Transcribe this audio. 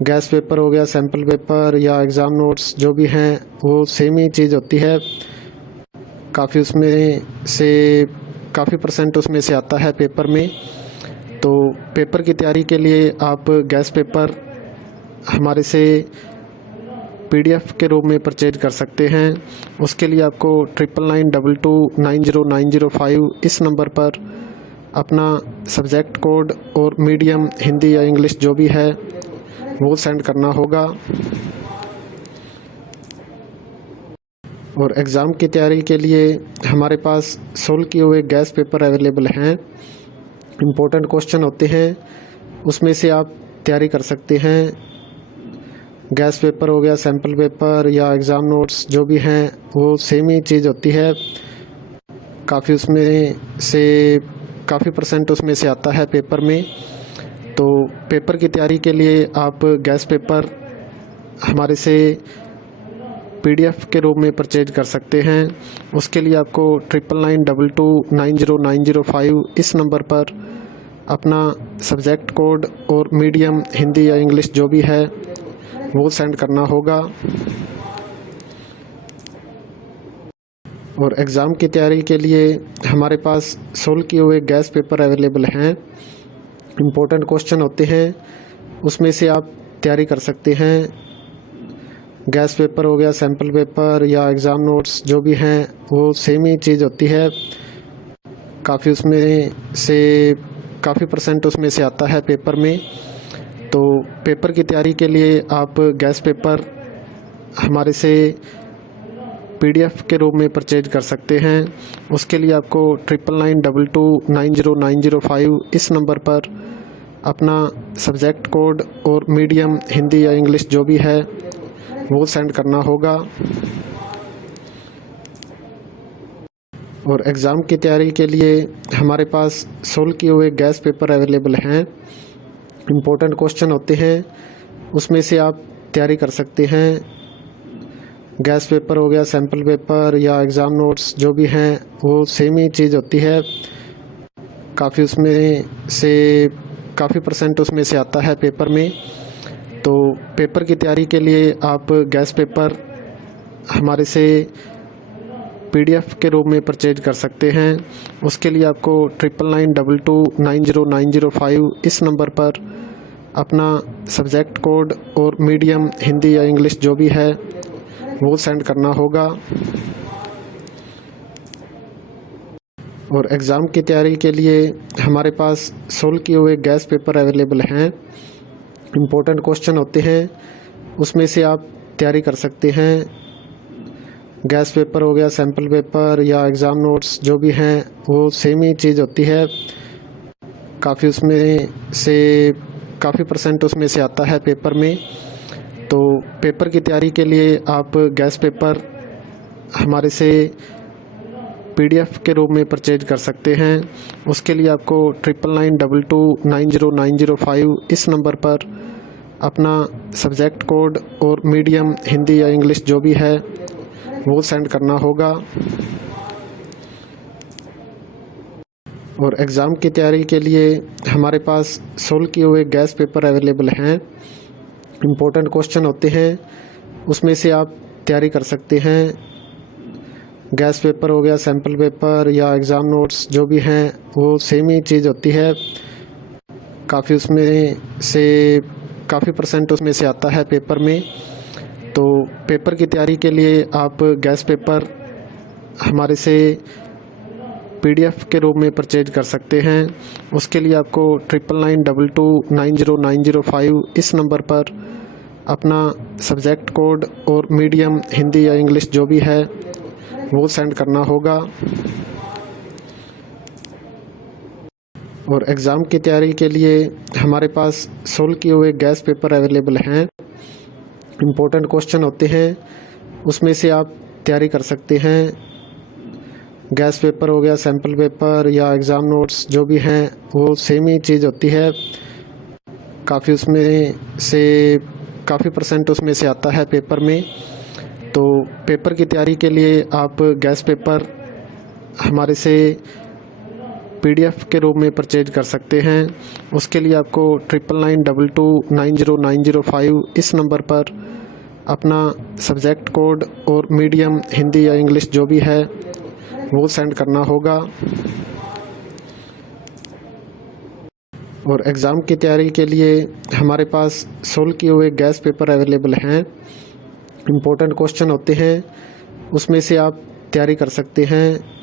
Gas paper हो गया, sample paper या एग्ज़ाम नोट्स जो भी हैं वो सेम ही चीज़ होती है। काफ़ी उसमें से काफ़ी परसेंट उसमें से आता है पेपर में। तो पेपर की तैयारी के लिए आप गैस पेपर हमारे से PDF के रूप में परचेज कर सकते हैं। उसके लिए आपको 9992290905 इस नंबर पर अपना सब्जेक्ट कोड और मीडियम हिंदी या इंग्लिश जो भी है वो सेंड करना होगा। और एग्ज़ाम की तैयारी के लिए हमारे पास सोल्व किए हुए गैस पेपर अवेलेबल हैं। इम्पोर्टेंट क्वेश्चन होते हैं, उसमें से आप तैयारी कर सकते हैं। गैस पेपर हो गया, सैम्पल पेपर या एग्ज़ाम नोट्स जो भी हैं वो सेम ही चीज़ होती है। काफ़ी उसमें से काफ़ी परसेंट उसमें से आता है पेपर में। तो पेपर की तैयारी के लिए आप गैस पेपर हमारे से PDF के रूप में परचेज कर सकते हैं। उसके लिए आपको 9992290905 इस नंबर पर अपना सब्जेक्ट कोड और मीडियम हिंदी या इंग्लिश जो भी है वो सेंड करना होगा। और एग्ज़ाम की तैयारी के लिए हमारे पास सोल्व किए हुए गैस पेपर अवेलेबल हैं। इम्पोर्टेंट क्वेश्चन होते हैं, उसमें से आप तैयारी कर सकते हैं। गैस पेपर हो गया, सैम्पल पेपर या एग्ज़ाम नोट्स जो भी हैं वो सेम ही चीज़ होती है। काफ़ी उसमें से काफ़ी परसेंट उसमें से आता है पेपर में। तो पेपर की तैयारी के लिए आप गैस पेपर हमारे से PDF के रूप में परचेज कर सकते हैं। उसके लिए आपको 9992290905 इस नंबर पर अपना सब्जेक्ट कोड और मीडियम हिंदी या इंग्लिश जो भी है वो सेंड करना होगा। और एग्ज़ाम की तैयारी के लिए हमारे पास सोल्व किए हुए गैस पेपर अवेलेबल हैं। इम्पोर्टेंट क्वेश्चन होते हैं, उसमें से आप तैयारी कर सकते हैं। गैस पेपर हो गया, सैम्पल पेपर या एग्ज़ाम नोट्स जो भी हैं वो सेम ही चीज़ होती है। काफ़ी उसमें से काफ़ी परसेंट उसमें से आता है पेपर में। तो पेपर की तैयारी के लिए आप गैस पेपर हमारे से PDF के रूप में परचेज कर सकते हैं। उसके लिए आपको 9992290905 इस नंबर पर अपना सब्जेक्ट कोड और मीडियम हिंदी या इंग्लिश जो भी है वो सेंड करना होगा। और एग्ज़ाम की तैयारी के लिए हमारे पास सोल्व किए हुए गैस पेपर अवेलेबल हैं। इम्पोर्टेंट क्वेश्चन होते हैं, उसमें से आप तैयारी कर सकते हैं। गैस पेपर हो गया, सैम्पल पेपर या एग्ज़ाम नोट्स जो भी हैं वो सेम ही चीज़ होती है। काफ़ी उसमें से काफ़ी परसेंट उसमें से आता है पेपर में। तो पेपर की तैयारी के लिए आप गैस पेपर हमारे से PDF के रूप में परचेज कर सकते हैं। उसके लिए आपको 9992290905 इस नंबर पर अपना सब्जेक्ट कोड और मीडियम हिंदी या इंग्लिश जो भी है वो सेंड करना होगा। और एग्ज़ाम की तैयारी के लिए हमारे पास सोल्व किए हुए गैस पेपर अवेलेबल हैं। इम्पोर्टेंट क्वेश्चन होते हैं, उसमें से आप तैयारी कर सकते हैं। गैस पेपर हो गया, सैम्पल पेपर या एग्ज़ाम नोट्स जो भी हैं वो सेम ही चीज़ होती है। काफ़ी उसमें से काफ़ी परसेंट उसमें से आता है पेपर में। तो पेपर की तैयारी के लिए आप गैस पेपर हमारे से PDF के रूप में परचेज कर सकते हैं। उसके लिए आपको 9992290905 इस नंबर पर अपना सब्जेक्ट कोड और मीडियम हिंदी या इंग्लिश जो भी है वो सेंड करना होगा। और एग्ज़ाम की तैयारी के लिए हमारे पास सोल्व किए हुए गैस पेपर अवेलेबल हैं। इम्पोर्टेंट क्वेश्चन होते हैं, उसमें से आप तैयारी कर सकते हैं। गैस पेपर हो गया, सैम्पल पेपर या एग्ज़ाम नोट्स जो भी हैं वो सेम ही चीज़ होती है। काफ़ी उसमें से काफ़ी परसेंट उसमें से आता है पेपर में। तो पेपर की तैयारी के लिए आप गैस पेपर हमारे से PDF के रूप में परचेज कर सकते हैं। उसके लिए आपको 9992290905 इस नंबर पर अपना सब्जेक्ट कोड और मीडियम हिंदी या इंग्लिश जो भी है वो सेंड करना होगा। और एग्ज़ाम की तैयारी के लिए हमारे पास सोल्व किए हुए गैस पेपर अवेलेबल हैं। इम्पोर्टेंट क्वेश्चन होते हैं, उसमें से आप तैयारी कर सकते हैं।